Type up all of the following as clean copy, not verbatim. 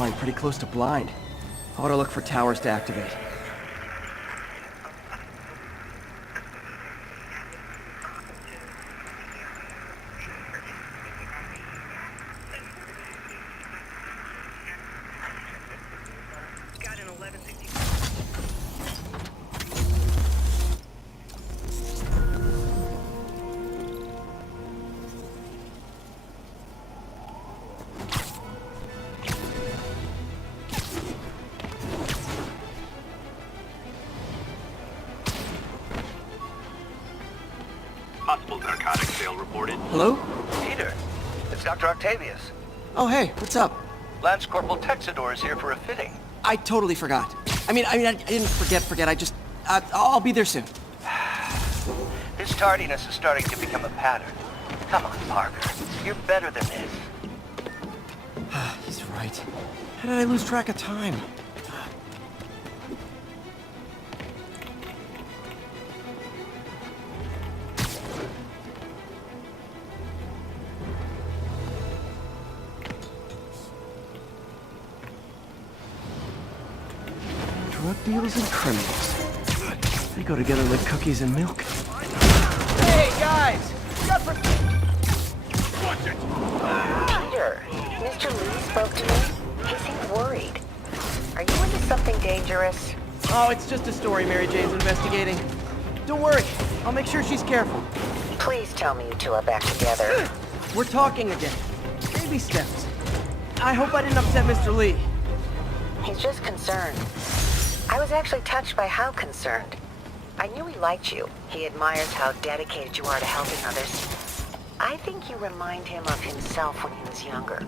flying pretty close to blind. I ought to look for towers to activate. Possible narcotic sale reported. Hello? Peter, it's Dr. Octavius. Oh, hey, what's up? Lance Corporal Texador is here for a fitting. I totally forgot. I didn't forget. I'll be there soon. His tardiness is starting to become a pattern. Come on, Parker. You're better than this. He's right. How did I lose track of time? Drug dealers and criminals. They go together like cookies and milk. Hey, guys! Peter, Mr. Lee spoke to me. He seemed worried. Are you into something dangerous? Oh, it's just a story Mary Jane's investigating. Don't worry, I'll make sure she's careful. Please tell me you two are back together. We're talking again. Baby steps. I hope I didn't upset Mr. Lee. He's just concerned. I was actually touched by how concerned. I knew he liked you. He admires how dedicated you are to helping others. I think you remind him of himself when he was younger.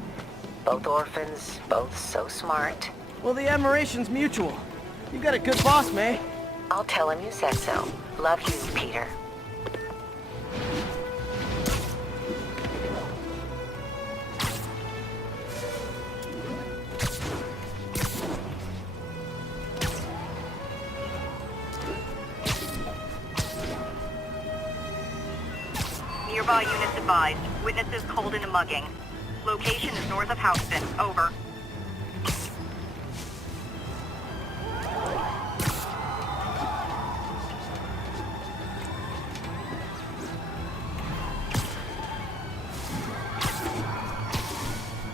Both orphans, both so smart. Well, the admiration's mutual. You got a good boss, May. I'll tell him you said so. Love you, Peter. Nearby units advised. Witnesses called in a mugging. Location is north of Houston. Over.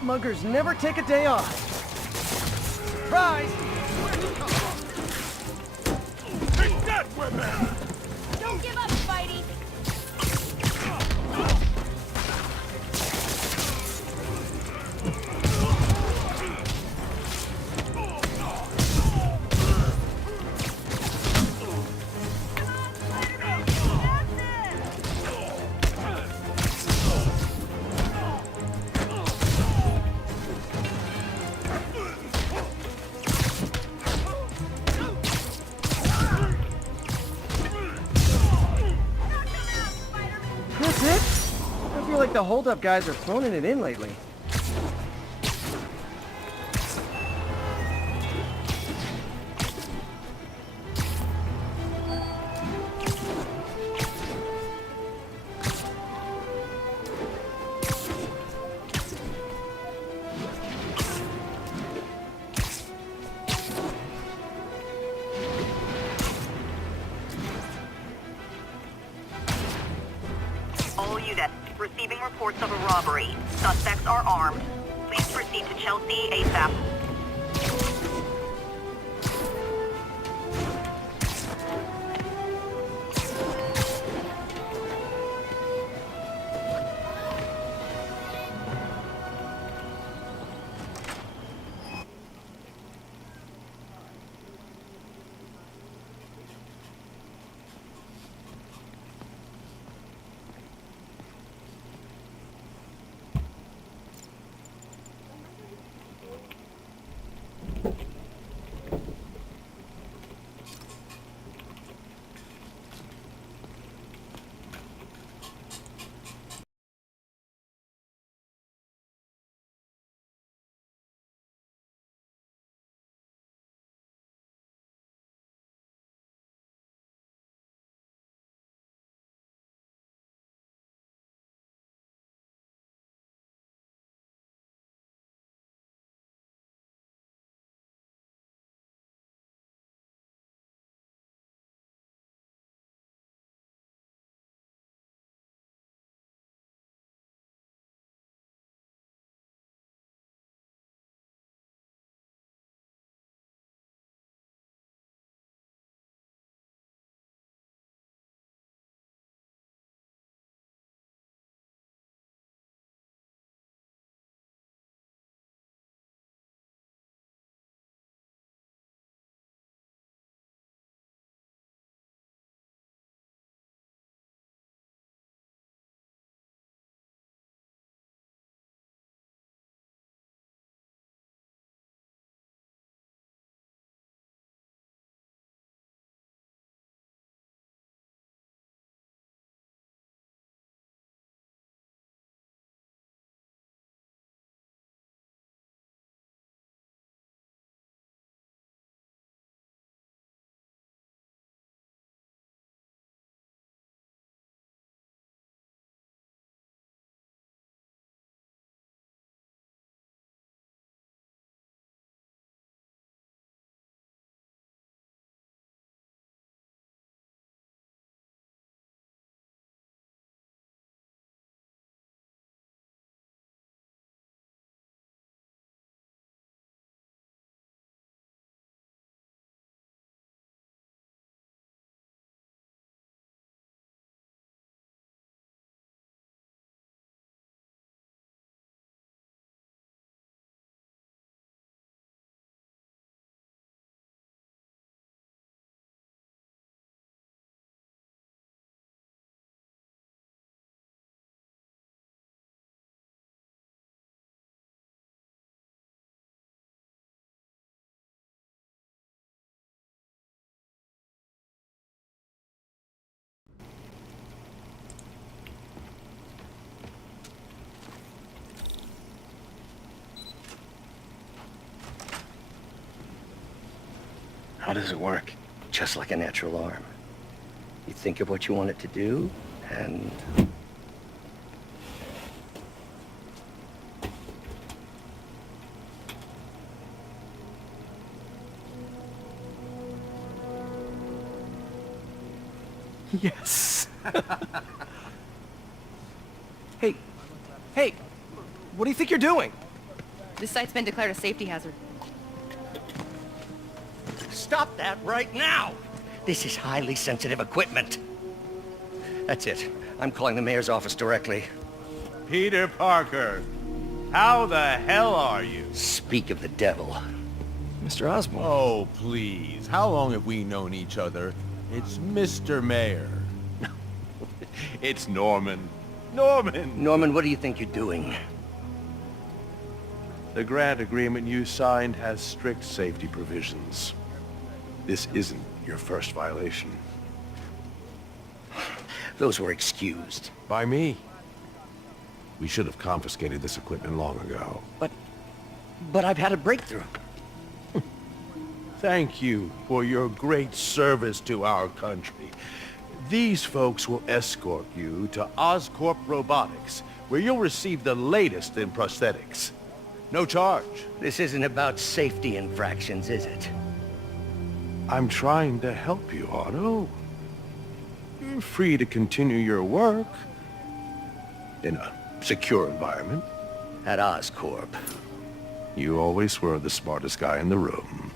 Muggers never take a day off. Surprise! Take that, weapon! Don't give up, Spidey! That's it? I feel like the hold-up guys are phoning it in lately. All units receiving reports of a robbery. Suspects are armed. Please proceed to Chelsea ASAP. does it work? Just like a natural arm. You think of what you want it to do, and... Yes. Hey, hey, what do you think you're doing? This site's been declared a safety hazard. Stop that right now! This is highly sensitive equipment. That's it. I'm calling the mayor's office directly. Peter Parker, how the hell are you? Speak of the devil. Mr. Osborne. Oh, please. How long have we known each other? It's Mr. Mayor. It's Norman. Norman! Norman, what do you think you're doing? The grant agreement you signed has strict safety provisions. This isn't your first violation. Those were excused. By me. We should have confiscated this equipment long ago. But I've had a breakthrough. Thank you for your great service to our country. These folks will escort you to Oscorp Robotics, where you'll receive the latest in prosthetics. No charge. This isn't about safety infractions, is it? I'm trying to help you, Otto. You're free to continue your work in a secure environment. At Oscorp. You always were the smartest guy in the room.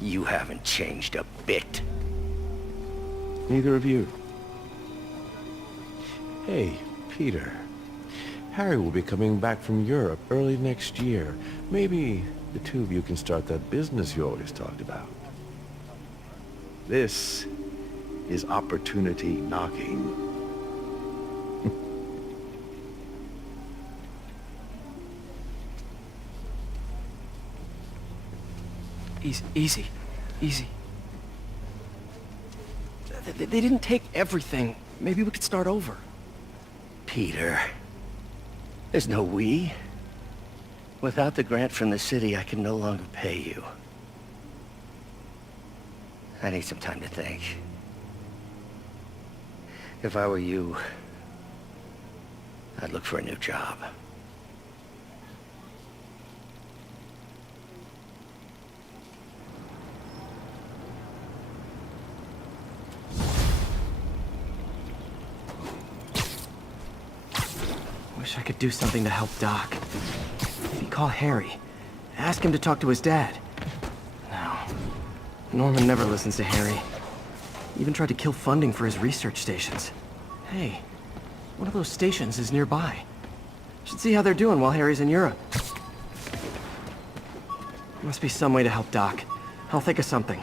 You haven't changed a bit. Neither of you. Hey, Peter. Harry will be coming back from Europe early next year. Maybe the two of you can start that business you always talked about. This is opportunity knocking. Easy. They didn't take everything. Maybe we could start over. Peter, there's no we. Without the grant from the city, I can no longer pay you. I need some time to think. If I were you, I'd look for a new job. Wish I could do something to help Doc. Maybe call Harry. Ask him to talk to his dad. No. Norman never listens to Harry. Even tried to kill funding for his research stations. Hey, one of those stations is nearby. Should see how they're doing while Harry's in Europe. Must be some way to help Doc. I'll think of something.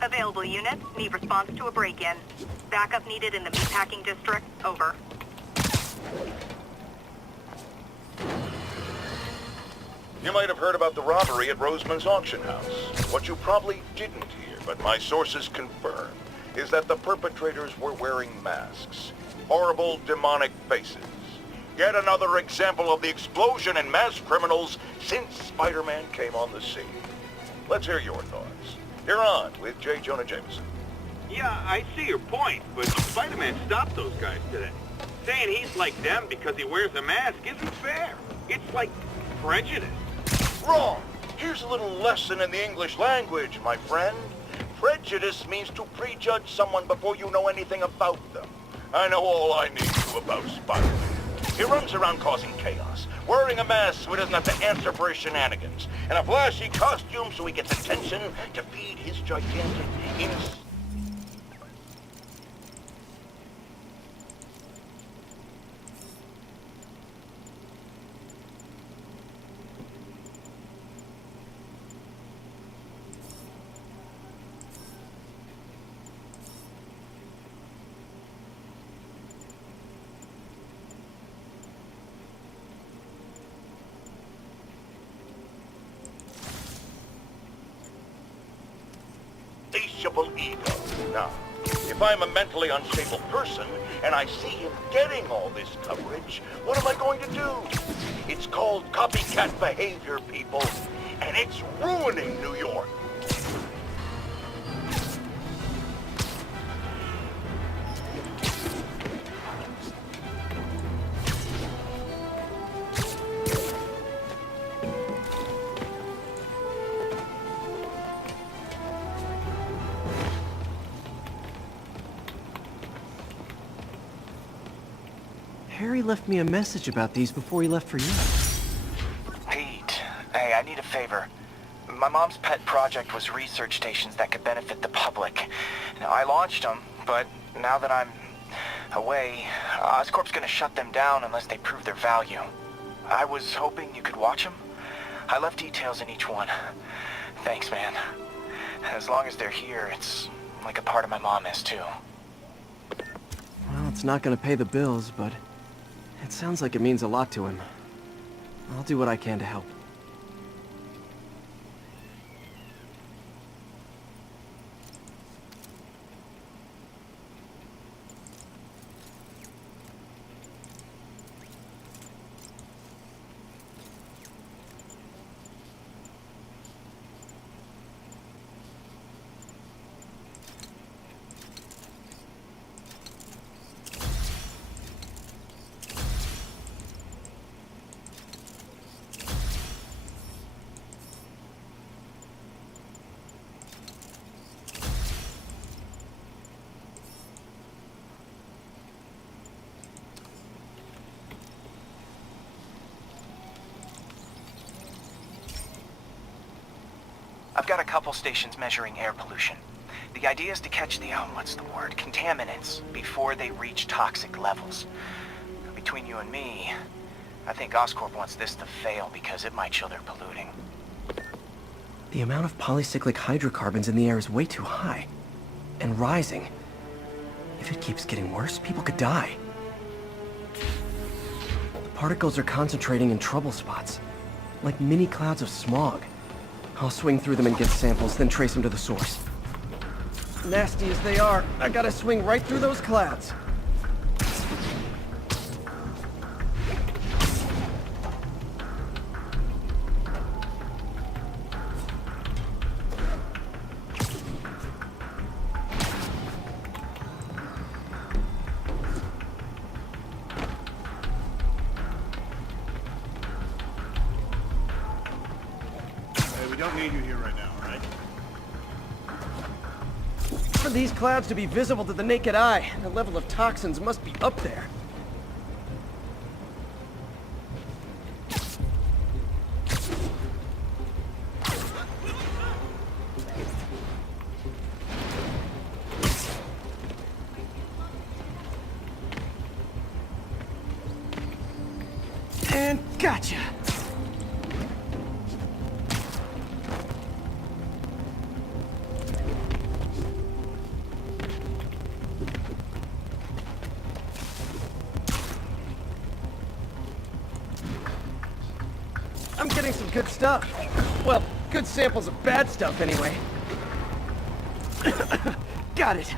Available units need response to a break-in. Backup needed in the meatpacking district. Over. You might have heard about the robbery at Roseman's auction house. What you probably didn't hear, but my sources confirm, is that the perpetrators were wearing masks. Horrible, demonic faces. Yet another example of the explosion in mass criminals since Spider-Man came on the scene. Let's hear your thoughts. You're on with J. Jonah Jameson. Yeah, I see your point, but Spider-Man stopped those guys today. Saying he's like them because he wears a mask isn't fair. It's like prejudice. Wrong! Here's a little lesson in the English language, my friend. Prejudice means to prejudge someone before you know anything about them. I know all I need to about Spider-Man. He runs around causing chaos, wearing a mask so he doesn't have to answer for his shenanigans, and a flashy costume so he gets attention to feed his gigantic insatiable ego. Now, If I'm a mentally unstable person and I see him getting all this coverage, what am I going to do? It's called copycat behavior, people, and it's ruining New York. Harry left me a message about these before he left for you. Pete, hey, I need a favor. My mom's pet project was research stations that could benefit the public. Now, I launched them, but now that I'm away, Oscorp's gonna shut them down unless they prove their value. I was hoping you could watch them. I left details in each one. Thanks, man. As long as they're here, it's like a part of my mom is, too. Well, it's not gonna pay the bills, but it sounds like it means a lot to him. I'll do what I can to help. I've got a couple stations measuring air pollution. The idea is to catch the, contaminants before they reach toxic levels. Between you and me, I think Oscorp wants this to fail because it might show they're polluting. The amount of polycyclic hydrocarbons in the air is way too high. And rising. If it keeps getting worse, people could die. The particles are concentrating in trouble spots, like mini clouds of smog. I'll swing through them and get samples, then trace them to the source. Nasty as they are, I gotta swing right through those clouds. We don't need you here right now, all right? For these clouds to be visible to the naked eye, the level of toxins must be up there. And gotcha! I'm getting some good stuff. Well, good samples of bad stuff, anyway. Got it.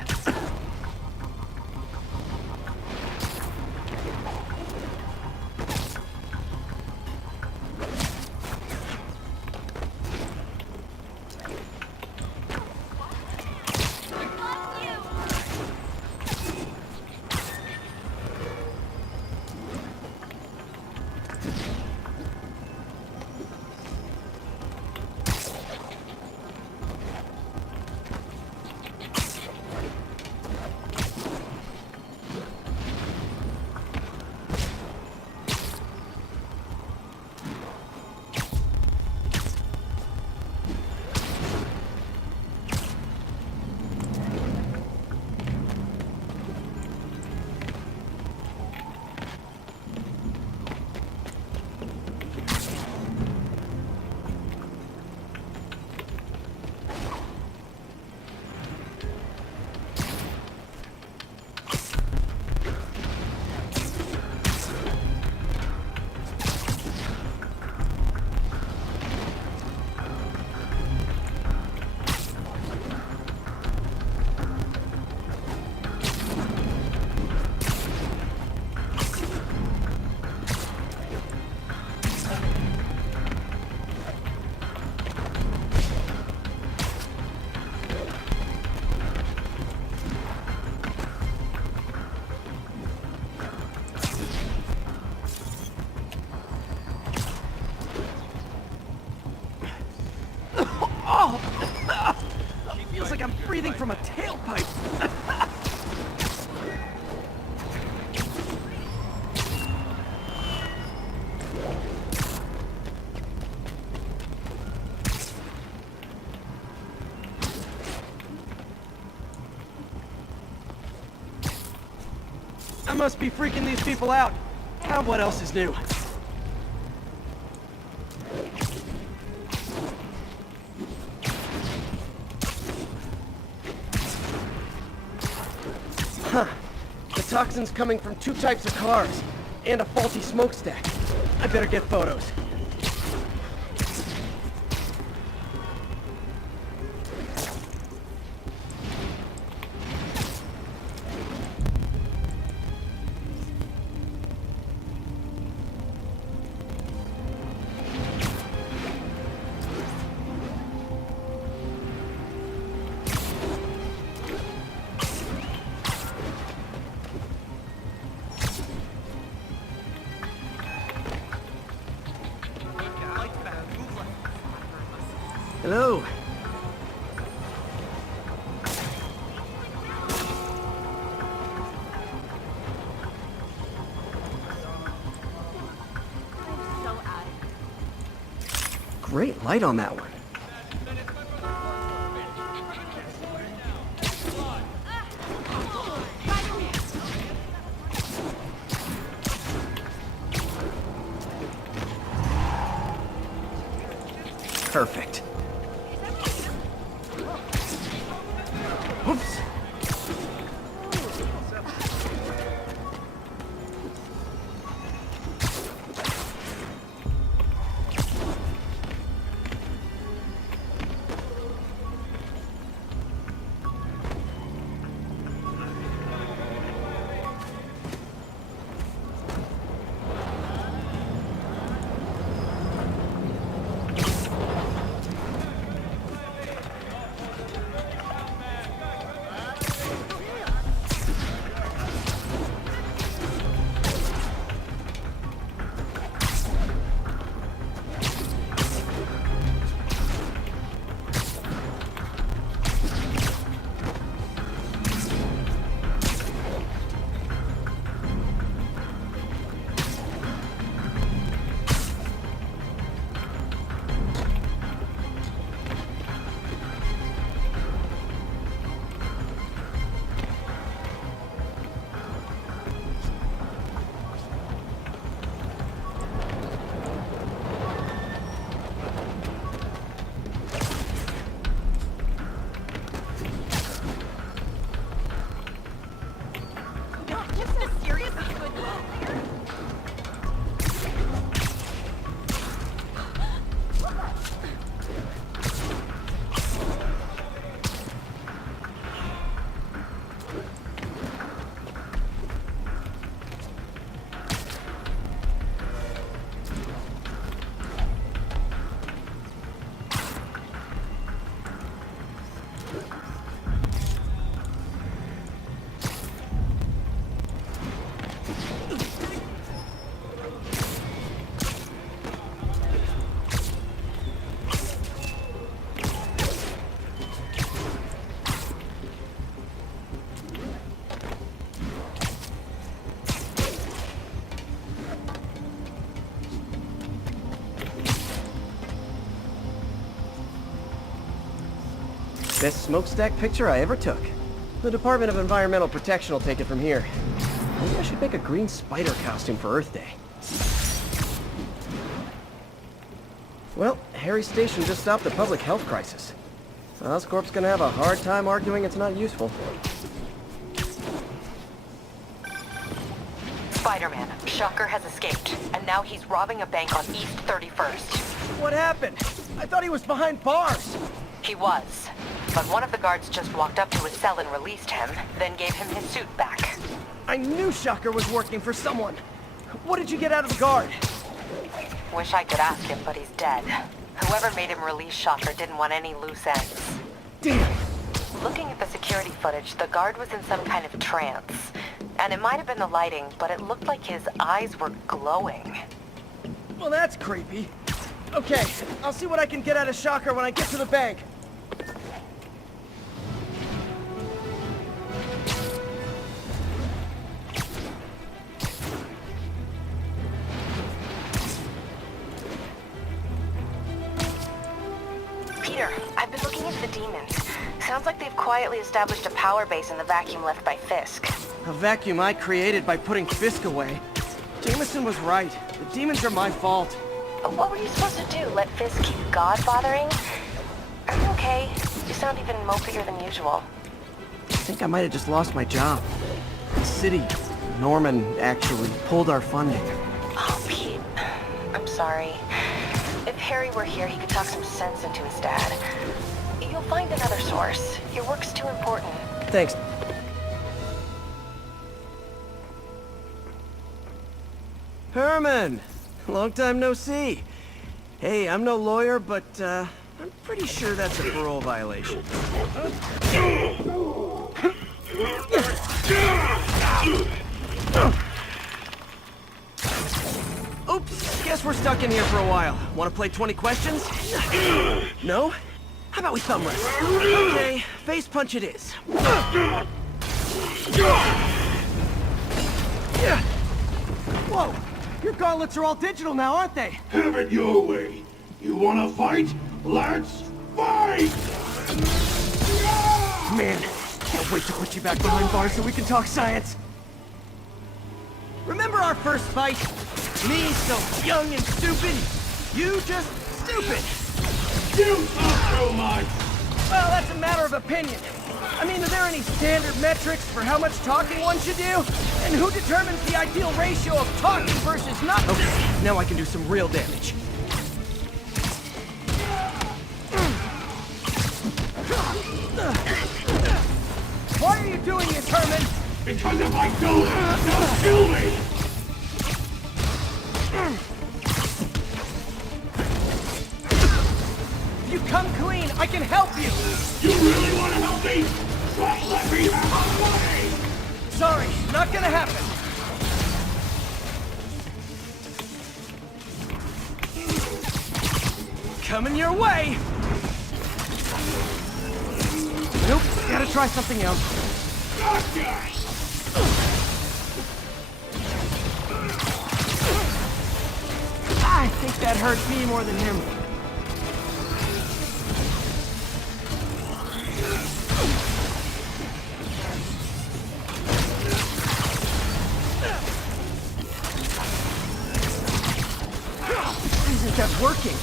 like I'm breathing from a tailpipe. I must be freaking these people out. Now what else is new? Huh. The toxin's coming from 2 types of cars, and a faulty smokestack. I better get photos. Hello. Great light on that one. Perfect. Oops. Best smokestack picture I ever took. The Department of Environmental Protection will take it from here. Maybe I should make a green spider costume for Earth Day. Well, Harry's station just stopped a public health crisis. Oscorp's gonna have a hard time arguing it's not useful. Spiderman, Shocker has escaped, and now he's robbing a bank on East 31st. What happened? I thought he was behind bars. He was, but one of the guards just walked up to his cell and released him, then gave him his suit back. I knew Shocker was working for someone. What did you get out of the guard? Wish I could ask him, but he's dead. Whoever made him release Shocker didn't want any loose ends. Damn. Looking at the security footage, the guard was in some kind of trance. And it might have been the lighting, but it looked like his eyes were glowing. Well, that's creepy. Okay, I'll see what I can get out of Shocker when I get to the bank. Peter, I've been looking into the demons. Sounds like they've quietly established a power base in the vacuum left by Fisk. A vacuum I created by putting Fisk away. Jameson was right. The demons are my fault. What were you supposed to do? Let Fisk keep God-bothering? Are you okay? You sound even mopier than usual. I think I might have just lost my job. The city, Norman, actually pulled our funding. Oh, Pete. I'm sorry. If Harry were here, he could talk some sense into his dad. You'll find another source. Your work's too important. Thanks. Herman! Long time no see. Hey, I'm no lawyer, but, I'm pretty sure that's a parole violation. Oops, guess we're stuck in here for a while. Want to play 20 questions? No? How about we thumb wrestle? Okay, face punch it is. Whoa! Your gauntlets are all digital now, aren't they? Have it your way. You wanna fight? Let's fight! Man, can't wait to put you back behind bars so we can talk science. Remember our first fight? Me so young and stupid. You just stupid. You talk too much! Well, that's a matter of opinion. I mean, are there any standard metrics for how much talking one should do? And who determines the ideal ratio of talking versus not? Okay, now I can do some real damage. Why are you doing this, Herman? Because if I don't, they'll kill me! If you come clean, I can help you! You really want to help me? Just let me have my way! Sorry, not gonna happen. Coming your way! Nope, gotta try something else. Gotcha! I think that hurt me more than him. Isn't that working?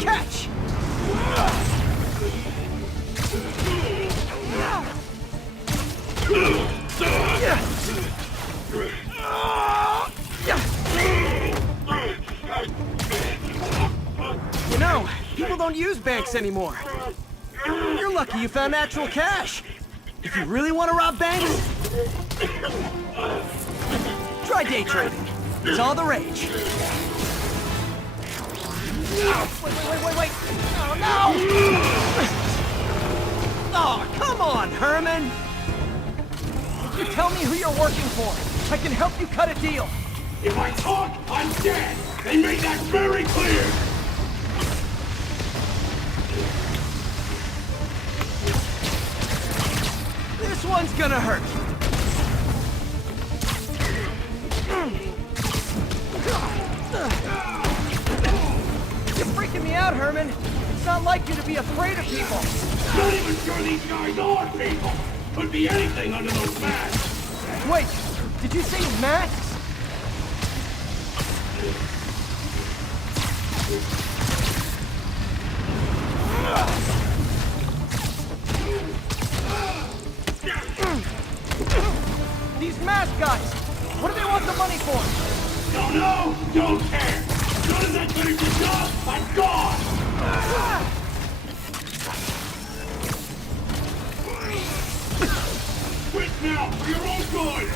Catch! You know, people don't use banks anymore. You're lucky you found actual cash. If you really want to rob banks, try day trading. It's all the rage. Wait. Oh, no! Oh, come on, Herman! If you tell me who you're working for, I can help you cut a deal. If I talk, I'm dead! They made that very clear! This one's gonna hurt. You're freaking me out, Herman. It's not like you to be afraid of people. Not even sure these guys are people! Could be anything under those masks! Wait, did you say masks? These mask guys, what do they want the money for? Don't know, don't care! As soon as I finish the job, I'm gone! Quit now, for your own good!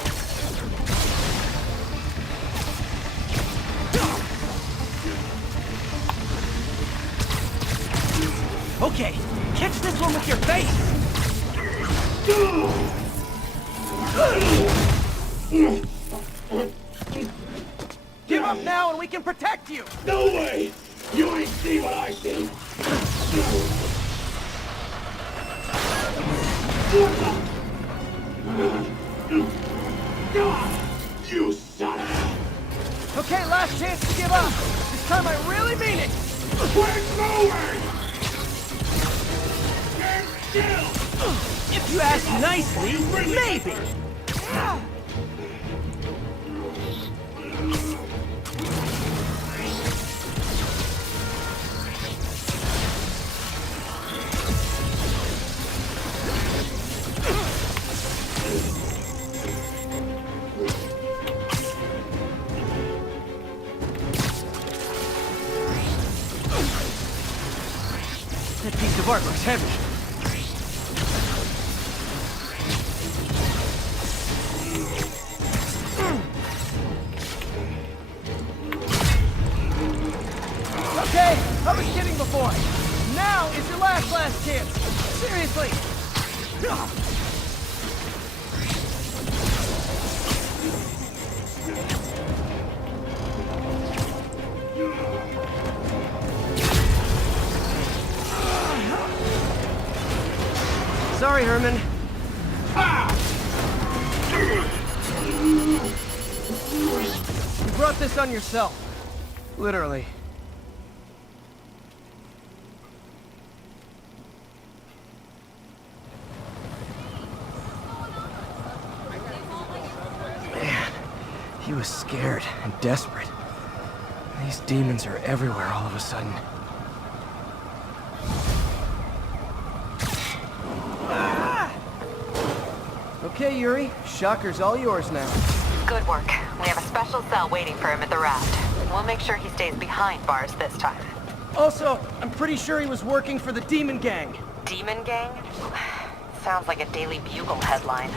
Okay, catch this one with your face! Give up now and we can protect you! No way! You ain't see what I see! You son of a... Okay, last chance to give up. This time I really mean it. We're going! Stand still! If you ask nicely, maybe. That piece of art looks heavy. Okay, I was kidding before. Now is your last chance. Seriously. Sorry, Herman. You brought this on yourself. Literally. Man, he was scared and desperate. These demons are everywhere all of a sudden. Okay, Yuri. Shocker's all yours now. Good work. We have a special cell waiting for him at the raft. We'll make sure he stays behind bars this time. Also, I'm pretty sure he was working for the Demon Gang. Demon Gang? Sounds like a Daily Bugle headline.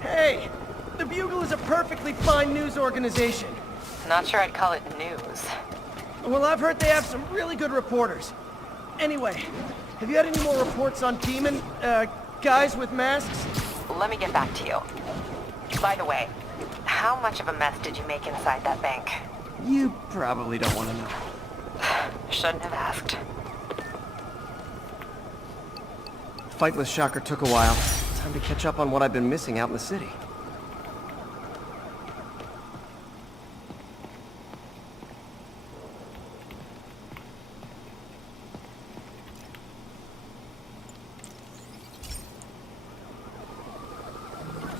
Hey! The Bugle is a perfectly fine news organization. Not sure I'd call it news. Well, I've heard they have some really good reporters. Anyway, have you had any more reports on demon, guys with masks? Let me get back to you. By the way, how much of a mess did you make inside that bank? You probably don't want to know. Shouldn't have asked. The fight with Shocker took a while. Time to catch up on what I've been missing out in the city.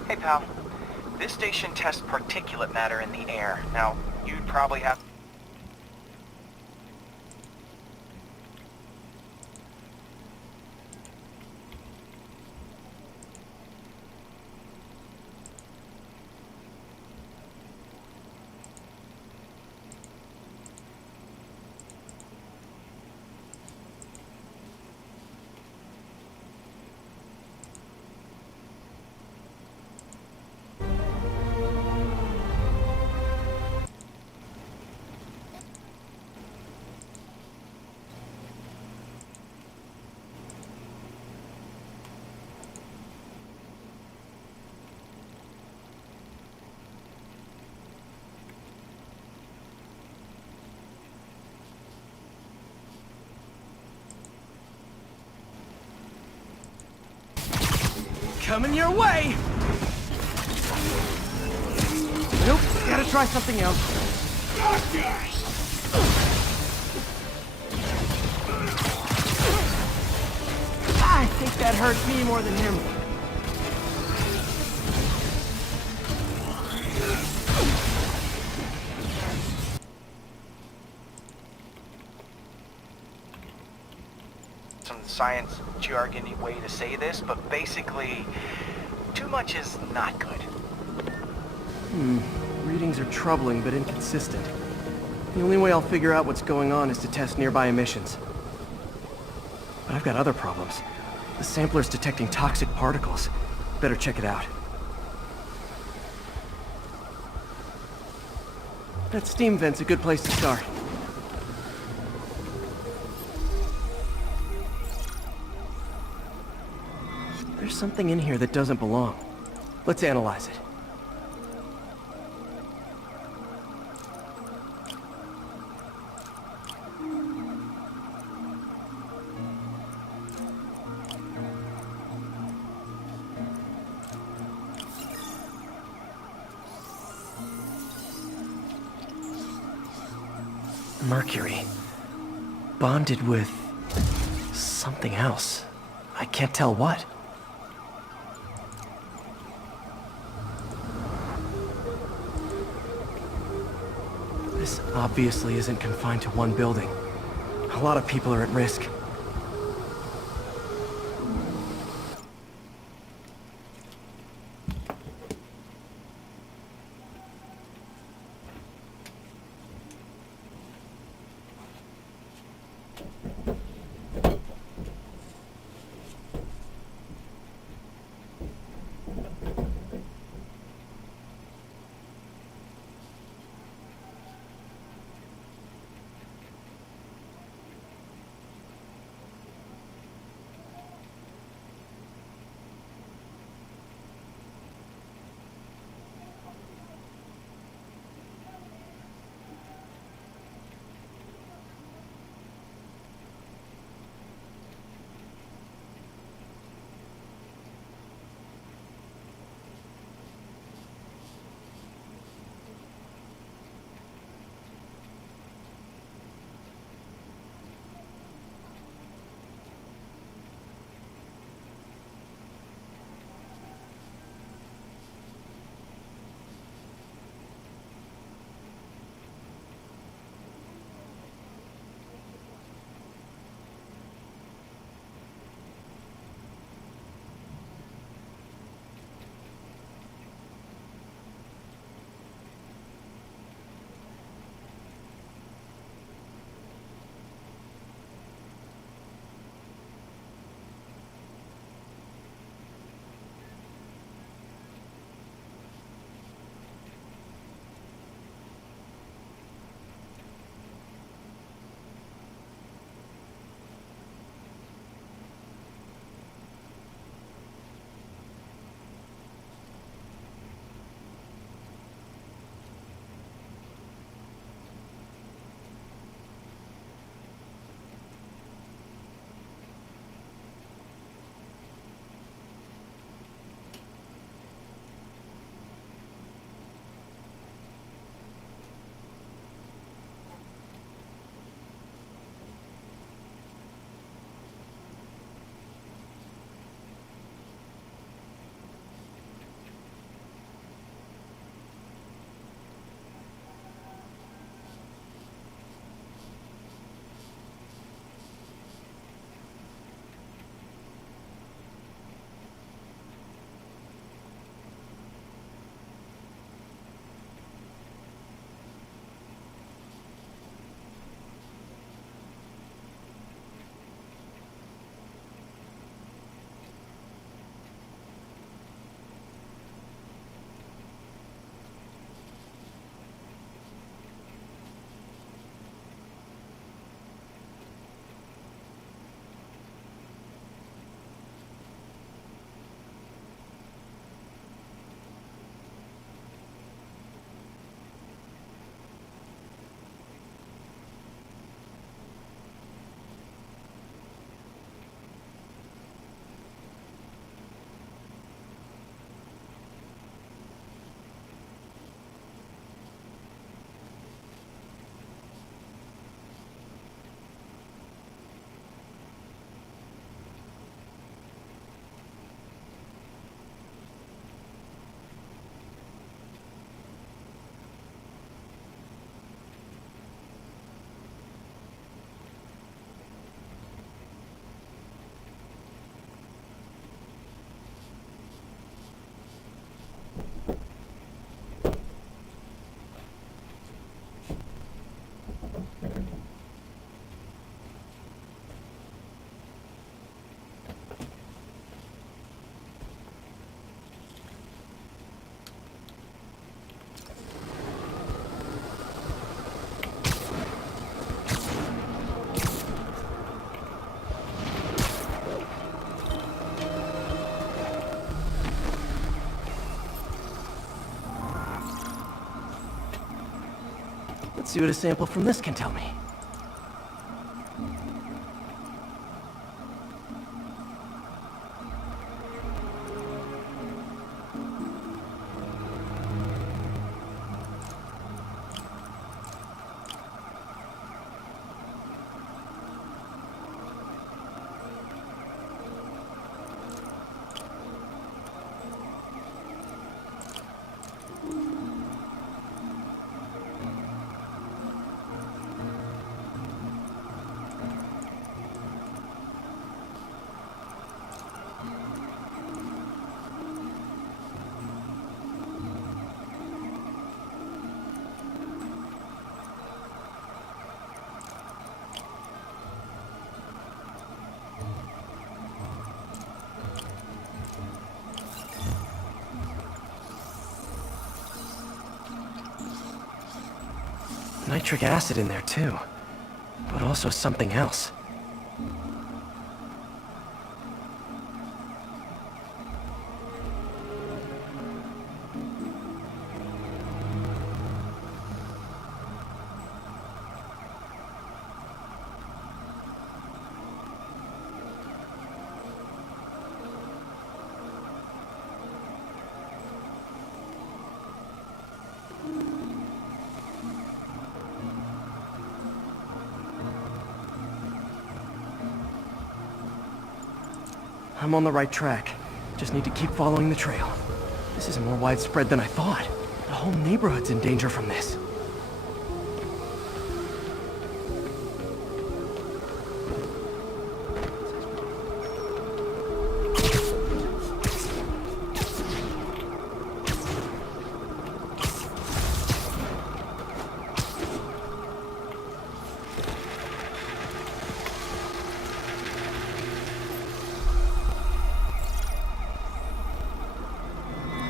Hey, pal. This station tests particulate matter in the air. Now, you'd probably have... Coming your way! Nope, gotta try something else. I think that hurt me more than him. some science jargony way to say this, but basically, too much is not good. Readings are troubling but inconsistent. The only way I'll figure out what's going on is to test nearby emissions. But I've got other problems. The sampler's detecting toxic particles. Better check it out. That steam vent's a good place to start. There's something in here that doesn't belong. Let's analyze it. Mercury. Bonded with something else. I can't tell what. This obviously isn't confined to one building. A lot of people are at risk. Let's see what a sample from this can tell me. Nitric acid in there too, but also something else. I'm on the right track. Just need to keep following the trail. This is more widespread than I thought. The whole neighborhood's in danger from this.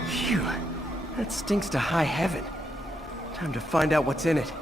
Phew, that stinks to high heaven. Time to find out what's in it.